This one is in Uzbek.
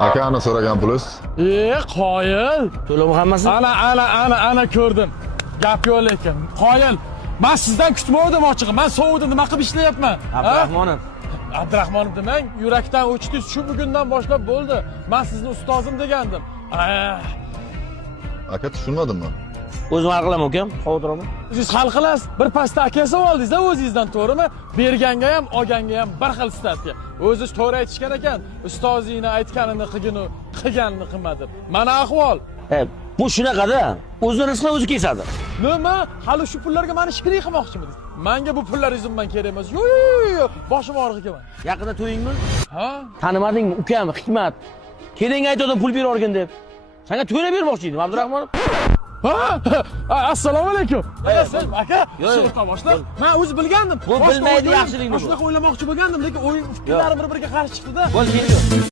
Aka ana so'ragan puliz. Qoyil. To'lov hammasi? Ana ko'rdim. Gap yo'q lekin. Qoyil. Men sizdan kutmovdim ochig'i. Men sovuvda nima qilib ishlayapman? Abdurahmonov. Abdurahmonov demang, yurakdan o'chdingiz. Shu bugundan boshlab bo'ldi. Men sizni ustozim degandim. Aka tushunmadimmi? O'zim hal qilaman ukam, xavotirolmang. Siz hal qilasiz. Bir pasta akasi oldingiz-da o'zingizdan, to'g'rimi? Berganga ham, olganga ham bir xil statga. O'zingiz to'g'ri aytishgan ekan, ustozingni aytganini qilginu, qilganini qilma deb. Mana ahvol. Bu shunaqada, o'zi rizqini o'zi kesadi. Nima? Hali shu pullarga meni shikri qilmoqchimisiz? Menga bu pullaringiz bilan kerak emas. Yo'q, boshim og'riq ekan. Yaqinda to'yingmi? Ha? Tanimadingmi ukam, Hikmat? Keling aytdim pul berib o'rgin deb. Senga to'lab bermoqchi edim, Abdurahmonov. Assalomu alaykum. Aka, shu boshla. Men o'zi bilgandim. Bu bilmaydi yaxshilikni. Shunaqa o'ylamoqchi bo'lgandim, lekin o'yin fikrlari bir-biriga qarshi chiqdi-da. Bo'l,